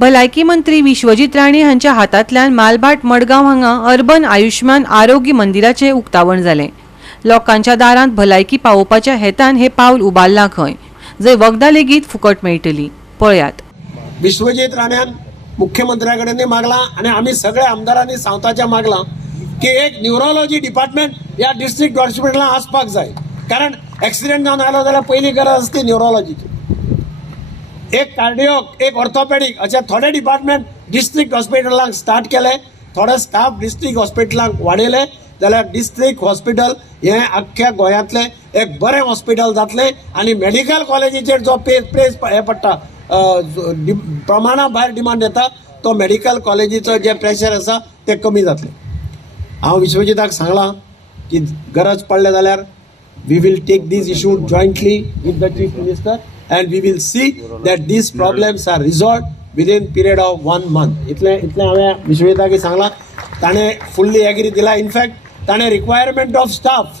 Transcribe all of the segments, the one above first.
भलायकी मंत्री विश्वजीत राणे हांच्या हातांतल्यान मालभाट मडगांव हांगा अर्बन आयुष्मान आरोग्य मंदिराचे उक्तावण जालें। लोकांच्या दारांत भलायकी पावोवपाच्या हेतान हे पावल उबारलां खंय, जंय वखदां लेगीत फुकट मेळटलीं। पळयात। विश्वजीत राण्यान मुख्यमंत्र्या कडेन मागला आणि आम्ही सगळ्या आमदारांनी सांगताच्या मागला की एक न्यूरोलॉजी डिपार्टमेंट या डिस्ट्रिक्ट हॉस्पिटलांत आसपाक जाय, कारण एक्सिडेंट जावन आयलो जाल्यार पयली गरज आसता न्यूरोलॉजीची। एक कार्डिओ, एक ऑर्थोपेडिक अशे थोडे डिपार्टमेंट डिस्ट्रिक्ट हॉस्पिटलांक स्टार्ट केले, थोडे स्टाफ डिस्ट्रिक्ट हॉस्पिटलांक वाडयले जाल्यार डिस्ट्रिक्ट हॉस्पिटल हे अख्ख्या गोंयांतले एक बरें हॉस्पिटल जातलें आणि मेडिकल कॉलेजीचेर जो प्रेस हे पडटा प्रमाणा भायर डिमांड येता तो मेडिकल कॉलेजीचो जे प्रेशर आसा ते कमी जातलें। हांव विश्वजिताक सांगलां की गरज पडले जाल्यार we will take this issue jointly with the chief minister and we will see that these problems are resolved within period of 1 month. इतले हांवें विश्वजिताक सांगलां, ताणें फुल्ली एग्री दिला। इनफॅक्ट ताणें रिक्वायरमेंट ऑफ स्टाफ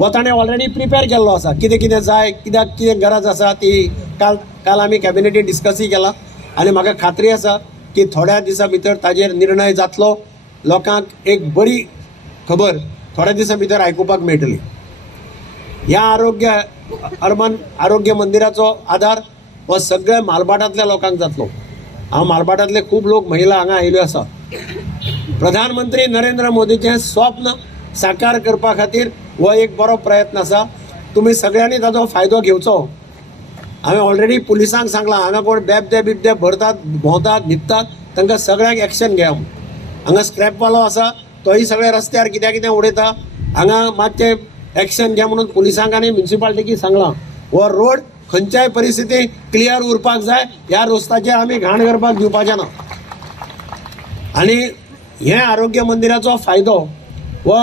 हो ताणें ऑलरेडी प्रिपेर केल्लो आसा, कितें कितें जाय, कित्याक कितें गरज आसा ती काल आमी कॅबिनेटीन डिस्कसूय केला आनी म्हाका खात्री आसा की थोड्या दिसा भितर ताजेर निर्णय जातलो। लोकांक एक बरी खबर थोड्या दिसा भितर आयकुपाक मेळटली। ह्या अर्बन आरोग्य मंदिराचो आधार हो सगळ्या मालभाटांतल्या लोकांक जातलो। हांव मालभाटांतले खूब लोक महिला हांगा आयल्यो आसा। प्रधानमंत्री नरेंद्र मोदीचें स्वप्न साकार करपा खातीर हो एक बरो प्रयत्न आसा। तुमी सगळ्यांनी ताचो फायदो घेवचो। हांवें ऑलरेडी पुलिसांक सांगलां, हांगा कोण बिबदे भरतात, भोंवतात, न्हिदतात, तांकां सगळ्यांक एक्शन घेया। हांगा स्क्रॅपवालो आसा तोय सगळे रस्त्यार कित्याक कितें उडयता, हांगा मातशें एक्शन घ्या म्हणून पुलिसांक आनी म्युनिसिपालिटीक सांगलां। हो रोड खंयच्याय परिस्थितीत क्लियर उरपाक जाय, ह्या रस्त्याचेर आमी घाण करपाक दिवपाचें ना। आनी हे आरोग्य मंदिराचो फायदो हो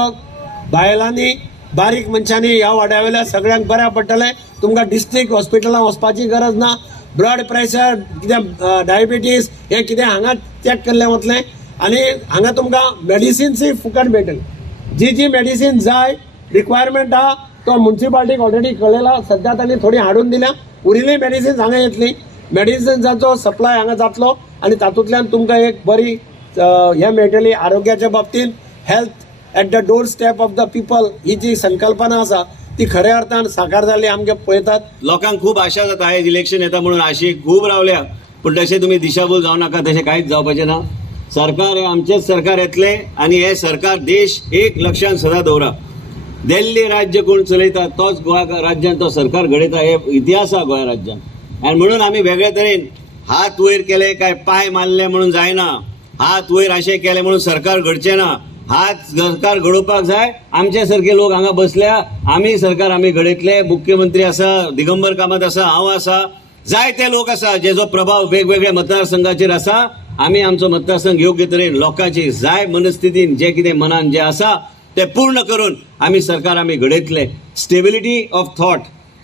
बायलांनी, बारीक मनशांनी ह्या वाड्यावेल्या सगळ्यांक बऱ्या पडटलें। तुमकां डिस्ट्रिक्ट हॉस्पिटलांत वचपाची गरज ना। ब्लड प्रेशर, कितें डायबिटीज हें कितें हांगा चॅक केल्लें वतलें आनी हांगा तुमकां मेडिसिन्सूय फुकट मेळटली। जी मेडिसीन जाय, रिक्वायरमेंट आहा तो म्युनिसिपालिटीक ऑलरेडी कळयला। सध्या तांणी थोडी हाडून दिल्या, उरिल्ली मेडिसिन्स हांगा येतली। मेडिसिन्साचो सप्लाय हांगा जातलो आनी तातूंतल्यान तुमकां एक बरी हें मेळटली आरोग्याच्या बाबतींत। हेल्थ एट द डोर स्टेप ऑफ द पीपल ही जी संकल्पना आसा ती खऱ्या अर्थान साकार जाल्ली आमगे पळयतात। लोकांक खूब आशा जाता, हे इलेक्शन येता म्हणून आशे खूब रावल्या, पूण तशें तुमी दिशाभूल जावं नाका, तशें कांयच जावपाचें ना। सरकार हे आमचेच सरकार येतलें आनी हे सरकार देश एक लक्षांत सदां दवरा। दिल्ली राज्य कोण चलयता तोच गोंया राज्यान तो सरकार घडयता, हे इतिहास आहा गोंय राज्यान। आनी म्हणून आमी वेगळे तरेन हात वयर केले काय पाय मारले म्हणून जायना, हात वयर अशें केले म्हणून सरकार घडचें ना। हात सरकार घडोवपाक जाय। आमचे सारखे लोक हांगा बसल्या, आमी सरकार आमी घडयतले। मुख्यमंत्री आसा, दिगंबर कामत आसा, हांव आसा, जायते लोक आसा जेजो प्रभाव वेगवेगळ्या मतदारसंघाचेर आसा। आमी आमचो मतदारसंघ योग्य तरेन लोकांची जाय मनस्थितीन जे कितें मनान जे आसा ते पूर्ण करून आमी सरकार आमी घडयतले। स्टेबिलिटी ऑफ थॉट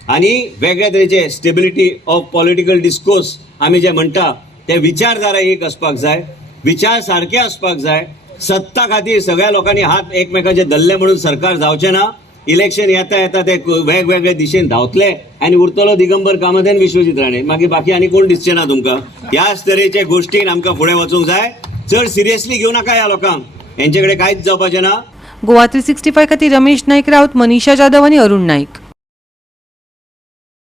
आनी वेगळ्या तरेचे स्टेबिलिटी ऑफ पॉलिटिकल डिस्कोर्स आमी जे म्हणटा ते विचारधारा एक आसपाक जाय, विचार सारके आसपाक जाय। सत्ता खातीर सगळ्या लोकांनी हात एकमेकाचे धरले म्हणून सरकार जावचें ना। इलेक्शन येता ते वेगवेगळे दिशेन धांवतले आनी उरतलो दिगंबर कामत आनी विश्वजीत राणे, मागीर बाकी आनी कोण दिसचें ना तुमकां। ह्याच तरेचे गोश्टीन आमकां फुडें वचूंक जाय। चड सिरियसली घेवं नाका ह्या लोकांक, हेंचे कडेन कांयच जावपाचें ना। गोवा 365 खातीर रमेश नाईक राऊत, मनीषा जाधव आनी अरुण नाईक।